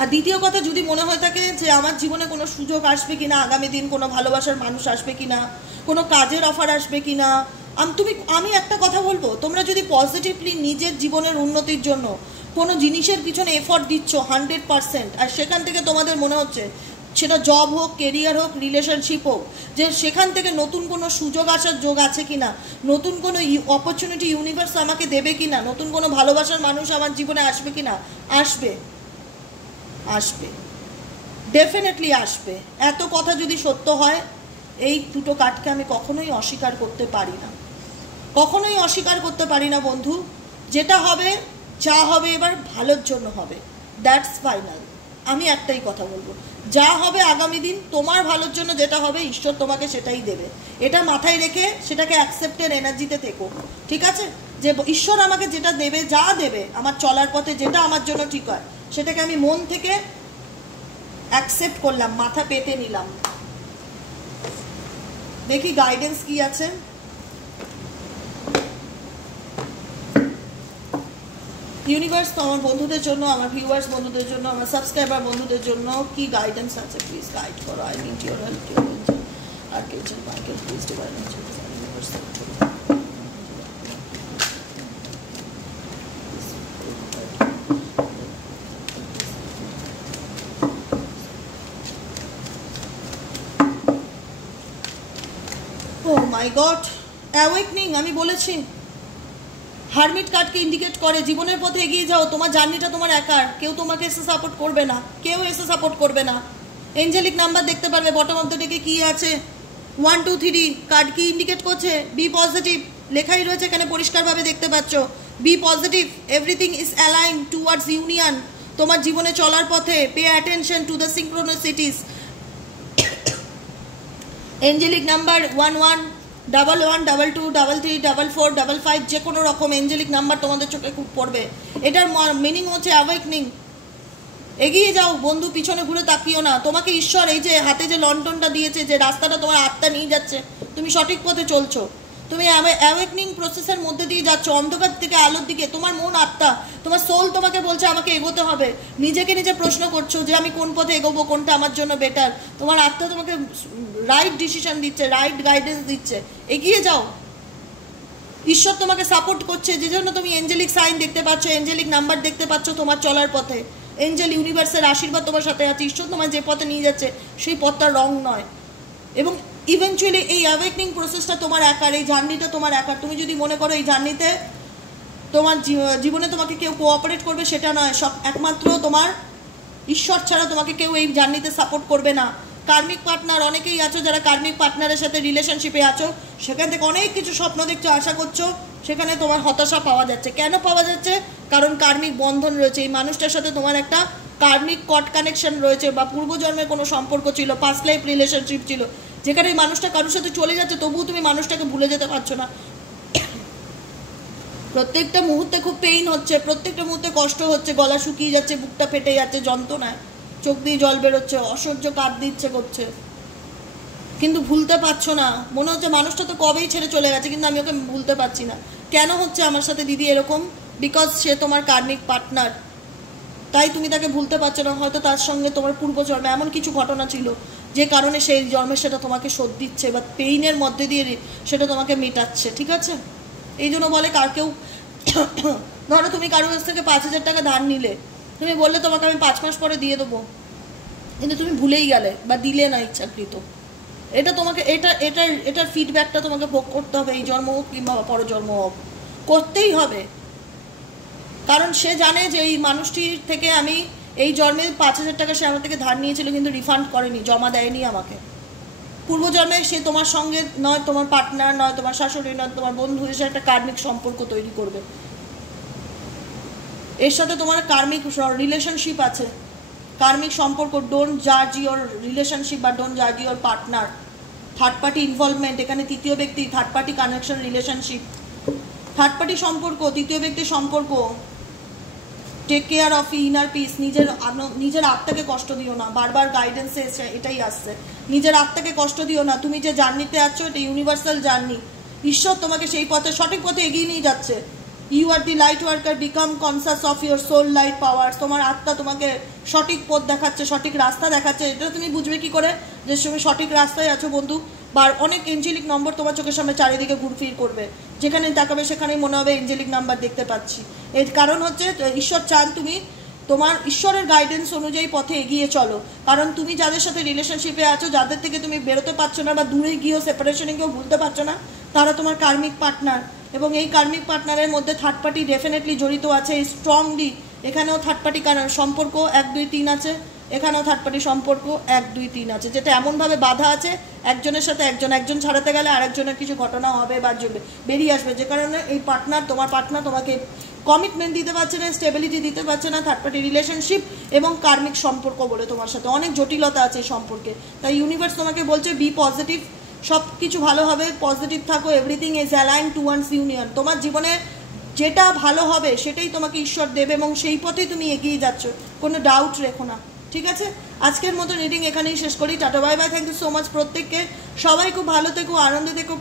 আর দ্বিতীয় কথা, যদি মনে হয়ে থাকে যে আমার জীবনে কোনো সুযোগ আসবে কিনা, আগামী দিন কোনো ভালোবাসার মানুষ আসবে কিনা, কোনো কাজের অফার আসবে কিনা, আমি একটা কথা বলবো, তোমরা যদি পজিটিভলি নিজের জীবনের উন্নতির জন্য কোনো জিনিসের পিছনে এফর্ট দিচ্ছ 100%, আর সেখান থেকে তোমাদের মনে হচ্ছে সেটা জব হোক, কেরিয়ার হোক, রিলেশনশিপ হোক, যে সেখান থেকে নতুন কোনো সুযোগ আসার যোগ আছে কিনা, নতুন কোনো অপরচুনিটি ইউনিভার্স আমাকে দেবে কিনা, নতুন কোনো ভালোবাসার মানুষ আমার জীবনে আসবে কিনা, আসবে, আসবে, ডেফিনেটলি আসবে। এত কথা যদি সত্য হয়, এই দুটো কার্ডকে আমি কখনোই অস্বীকার করতে পারি না, কখনোই অস্বীকার করতে পারি না বন্ধু। যেটা হবে, যা হবে এবার ভালোর জন্য হবে, দ্যাটস ফাইনাল। আমি একটাই কথা বলবো, যা হবে আগামী দিন তোমার ভালোর জন্য, যেটা হবে ঈশ্বর তোমাকে সেটাই দেবে। এটা মাথায় রেখে সেটাকে অ্যাকসেপ্টের এনার্জিতে থেকো, ঠিক আছে? যে ঈশ্বর আমাকে যেটা দেবে, যা দেবে আমার চলার পথে, যেটা আমার জন্য ঠিক হয়, সেটাকে আমি মন থেকে অ্যাকসেপ্ট করলাম, মাথা পেতে নিলাম। দেখি গাইডেন্স কি আছে। ইউনিভার্স তো আমার বন্ধুদের জন্য, আমার ভিউয়ার্স বন্ধুদের জন্য, আমার সাবস্ক্রাইবার বন্ধুদের জন্য কি গাইডেন্স আছে? প্লিজ গাইড করো। I need your help, your angel archangel Michael, please divine angel universe. Oh my God, awakening. আমি বলেছি হারমিট কার্ডকে ইন্ডিকেট করে জীবনের পথে এগিয়ে যাও, তোমার জার্নিটা তোমার একার, কেউ তোমাকে এসে সাপোর্ট করবে না, কেউ এসে সাপোর্ট করবে না। এঞ্জেলিক নাম্বার দেখতে পারবে বটম অফ দ্য ডেকে কি আছে, 1 2 3 কার্ড কি ইন্ডিকেট করছে? বি পজিটিভ, লেখাই রয়েছে এখানে পরিষ্কারভাবে দেখতে পাচ্ছ, be positive, everything is align towards union. তোমার জীবনে চলার পথে pay attention to the synchronicities. Angelic number 1 1 1 1 2 2 3 3 4 4 5, যে কোনো রকম এঞ্জেলিক নাম্বার তোমাদের চোখে খুব পড়বে। এটার মিনিং হচ্ছে অ্যাওয়েকনিং। এগিয়ে যাও বন্ধু, পিছনে ঘুরে তাকিও না। তোমাকে ঈশ্বর এই যে হাতে যে লন্ঠনটা দিয়েছে, যে রাস্তাটা তোমার আত্মা নিয়ে যাচ্ছে, তুমি সঠিক পথে চলছো, তুমি অ্যাওয়েকনিং প্রসেসের মধ্যে দিয়ে যাচ্ছ, অন্ধকার থেকে আলোর দিকে। তোমার মন, আত্মা, তোমার সোল তোমাকে বলছে আমাকে এগোতে হবে। নিজেকে নিজে প্রশ্ন করছো যে আমি কোন পথে এগোবো, কোনটা আমার জন্য বেটার। তোমার আত্মা তোমাকে রাইট ডিসিশন দিচ্ছে, রাইট গাইডেন্স দিচ্ছে, এগিয়ে যাও। ঈশ্বর তোমাকে সাপোর্ট করছে, যে জন্য তুমি এঞ্জেলিক সাইন দেখতে পাচ্ছ, এঞ্জেলিক নাম্বার দেখতে পাচ্ছ তোমার চলার পথে। এঞ্জেল ইউনিভার্সের আশীর্বাদ তোমার সাথে আছে। ঈশ্বর তোমার যে পথে নিয়ে যাচ্ছে সেই পথটা রং নয়। এবং ইভেনচুয়ালি এই অ্যাওয়েকনিং প্রসেসটা তোমার একার, এই জার্নিটা তোমার একার। তুমি যদি মনে করো এই জার্নিতে তোমার জীবনে তোমাকে কেউ কোঅপারেট করবে, সেটা নয়। সব একমাত্র তোমার ঈশ্বর ছাড়া তোমাকে কেউ এই জার্নিতে সাপোর্ট করবে না। কার্মিক পার্টনার অনেকেই আছো যারা কার্মিক পার্টনারের সাথে রিলেশনশিপে আছো, সেখান থেকে অনেক কিছু স্বপ্ন দেখছো, আশা করছো, সেখানে তোমার হতাশা পাওয়া যাচ্ছে। কেন পাওয়া যাচ্ছে? কারণ কার্মিক বন্ধন রয়েছে। এই মানুষটার সাথে তোমার একটা কার্মিক কট কানেকশন রয়েছে, বা পূর্বজন্মের কোনো সম্পর্ক ছিল, পাস্ট লাইফ রিলেশনশিপ ছিল, যেখানে এই মানুষটা কারোর সাথে চলে যাচ্ছে, তবুও তুমি মানুষটাকে ভুলে যেতে পারছো না। প্রত্যেকটা মুহূর্তে খুব পেইন হচ্ছে, প্রত্যেকটা মুহূর্তে কষ্ট হচ্ছে, গলা শুকিয়ে যাচ্ছে, বুকটা ফেটে যাচ্ছে যন্ত্রণায়, চোখ দিয়ে জল বেরোচ্ছে, অসহ্য কাঁদতে ইচ্ছে করছে, কিন্তু ভুলতে পারছো না। মনে হচ্ছে মানুষটা তো কবেই ছেড়ে চলে গেছে, কিন্তু আমি ওকে ভুলতে পারছি না। কেন হচ্ছে আমার সাথে দিদি এরকম? বিকজ সে তোমার কার্মিক পার্টনার, তাই তুমি তাকে ভুলতে পারছো না। হয়তো তার সঙ্গে তোমার পূর্বজন্মে এমন কিছু ঘটনা ছিল যে কারণে সেই জন্মে সেটা তোমাকে শোধ দিচ্ছে, বা পেইনের মধ্যে দিয়ে সেটা তোমাকে মেটাচ্ছে, ঠিক আছে? এই জন্য বলে কার কেউ, ধরো তুমি কারোর কাছ থেকে 5,000 টাকা ধার নিলে, তুমি বললে তোমাকে আমি 5 মাস পরে দিয়ে দেবো, কিন্তু তুমি ভুলেই গেলে বা দিলে না ইচ্ছাকৃত। এটা তোমাকে এটার ফিডব্যাকটা তোমাকে ভোগ করতে হবে, এই জন্ম হোক কিংবা পরজন্ম হোক, করতেই হবে। কারণ সে জানে যে এই মানুষটির থেকে আমি এই জন্মে 5,000 টাকা সে আমার থেকে ধার নিয়েছিল, কিন্তু রিফান্ড করেনি, জমা দেয়নি আমাকে। পূর্বজন্মে সে তোমার সঙ্গে নয় তোমার পার্টনার, নয় তোমার শাশুড়ি, নয় তোমার বন্ধু, এসে একটা কার্মিক সম্পর্ক তৈরি করবে। এর সাথে তোমার কার্মিক রিলেশনশিপ আছে, কার্মিক সম্পর্ক। ডোন্ট জাজ ইওর রিলেশনশিপ বা ডোন্ট জাজ your partner. Third party involvement, এখানে তৃতীয় ব্যক্তি, third party connection, relationship, third party সম্পর্ক, তৃতীয় ব্যক্তির সম্পর্ক। Take care of inner peace. নিজের আত্মাকে কষ্ট দিও না, বারবার গাইডেন্সে এসে এটাই আসছে, নিজের আত্মাকে কষ্ট দিও না। তুমি যে জার্নিতে আছো, এটা ইউনিভার্সাল জার্নি। ঈশ্বর তোমাকে সেই পথে, সঠিক পথে এগিয়ে নিয়ে যাচ্ছে। You are the light worker, become conscious of your soul light power. তোমার আত্মা তোমাকে সঠিক পথ দেখাচ্ছে, সঠিক রাস্তা দেখাচ্ছে। এটা তুমি বুঝবে কি করে যে তুমি সঠিক রাস্তায় আছো বন্ধু? বা অনেক এঞ্জেলিক নম্বর তোমার চোখের সামনে চারিদিকে ঘুরফির করবে, যেখানে তাকাবে সেখানেই মনে হবে এঞ্জেলিক নাম্বার দেখতে পাচ্ছি। এর কারণ হচ্ছে ঈশ্বর চান তুমি তোমার ঈশ্বরের গাইডেন্স অনুযায়ী পথে এগিয়ে চলো। কারণ তুমি যাদের সাথে রিলেশনশিপে আছো, যাদের থেকে তুমি বেরোতে পারছো না বা দূরে গিয়েও সেপারেশনে গিয়েও ভুলতে পারছো না, তারা তোমার কার্মিক পার্টনার। এবং এই কার্মিক পার্টনারের মধ্যে থার্ড পার্টি ডেফিনেটলি জড়িত আছে স্ট্রংলি। এখানেও থার্ড পার্টি কারণ সম্পর্ক 1 2 3 আছে, এখানেও থার্ড পার্টি সম্পর্ক 1 2 3 আছে, যেটা এমনভাবে বাধা আছে একজনের সাথে একজন ছাড়াতে গেলে আরেকজনের কিছু ঘটনা হবে বা বেরিয়ে আসবে, যে কারণে এই তোমার পার্টনার তোমাকে কমিটমেন্ট দিতে পারছে না, স্টেবিলিটি দিতে পারছে না। থার্ড পার্টি রিলেশনশিপ এবং কার্মিক সম্পর্ক বলে তোমার সাথে অনেক জটিলতা আছে এই সম্পর্কে। তাই ইউনিভার্স তোমাকে বলছে বি পজিটিভ, সব কিছু ভালো হবে, পজিটিভ থাকো, everything is align towards union. তোমার জীবনে যেটা ভালো হবে সেটাই তোমাকে ঈশ্বর দেবে এবং সেই পথেই তুমি এগিয়ে যাচ্ছ, কোনো ডাউট রেখো না। ঠিক আছে, আজকের মতো রিডিং এখানেই শেষ করি। Tata bye bye, thank you so much প্রত্যেককে। সবাই খুব ভালো থেকো, আনন্দে থেকো,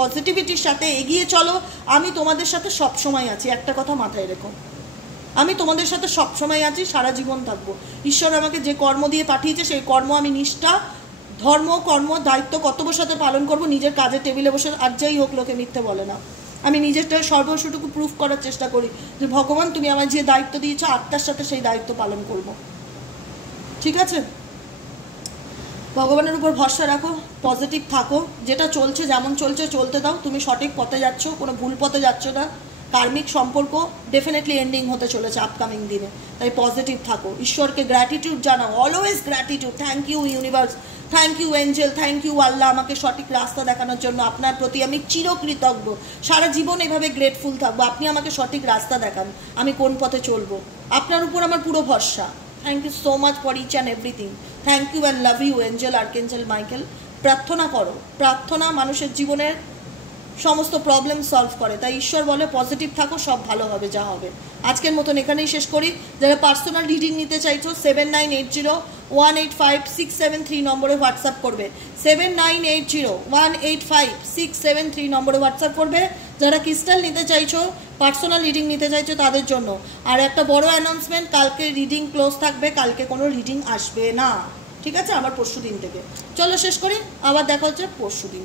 পজিটিভিটির সাথে এগিয়ে চলো। আমি তোমাদের সাথে সবসময় আছি, একটা কথা মাথায় রেখো, আমি তোমাদের সাথে সবসময় আছি, সারা জীবন থাকবো। ঈশ্বর আমাকে যে কর্ম দিয়ে পাঠিয়েছে সেই কর্ম আমি নিষ্ঠা, ধর্ম, কর্ম, দায়িত্ব, কর্তব্যের সাথে পালন করবো। নিজের কাজের টেবিলে বসে আর যাই হোক লোকে মিথ্যে বলে না, আমি নিজেরটা সর্বস্বটুকু প্রুফ করার চেষ্টা করি যে ভগবান তুমি আমার যে দায়িত্ব দিয়েছো আত্মার সাথে সেই দায়িত্ব পালন করব। ঠিক আছে, ভগবানের উপর ভরসা রাখো, পজিটিভ থাকো, যেটা চলছে যেমন চলছে চলতে দাও। তুমি সঠিক পথে যাচ্ছ, কোনো ভুল পথে যাচ্ছ না। কার্মিক সম্পর্ক ডেফিনেটলি এন্ডিং হতে চলেছে আপকামিং দিনে, তাই পজিটিভ থাকো। ঈশ্বরকে গ্র্যাটিটিউড জানাও, always gratitude. Thank you universe, thank you angel, thank you Allah, আমাকে সঠিক রাস্তা দেখানোর জন্য। আপনার প্রতি আমি চিরকৃতজ্ঞ, সারা জীবন এভাবে গ্রেটফুল থাকবো। আপনি আমাকে সঠিক রাস্তা দেখান, আমি কোন পথে চলবো। আপনার উপর আমার পুরো ভরসা। Thank you so much for each and everything. Thank you and love you angel, archangel Michael. প্রার্থনা করো, প্রার্থনা মানুষের জীবনের সমস্ত প্রবলেম সলভ করে। তাই ঈশ্বর বলে পজিটিভ থাকো, সব ভালো হবে যা হবে। আজকের মতন এখানেই শেষ করি। যারা পার্সোনাল রিডিং নিতে চাইছো 7980185673 নম্বরে হোয়াটসঅ্যাপ করবে। 7980185673 নম্বরে হোয়াটসঅ্যাপ করবে। যারা ক্রিস্টাল নিতে চাইছো, পার্সোনাল রিডিং নিতে চাইছো তাদের জন্য। আর একটা বড় অ্যানাউন্সমেন্ট, কালকে রিডিং ক্লোজ থাকবে, কালকে কোনো রিডিং আসবে না। ঠিক আছে, আবার পরশু দিন থেকে। চলো শেষ করি, আবার দেখা হচ্ছে পরশু দিন।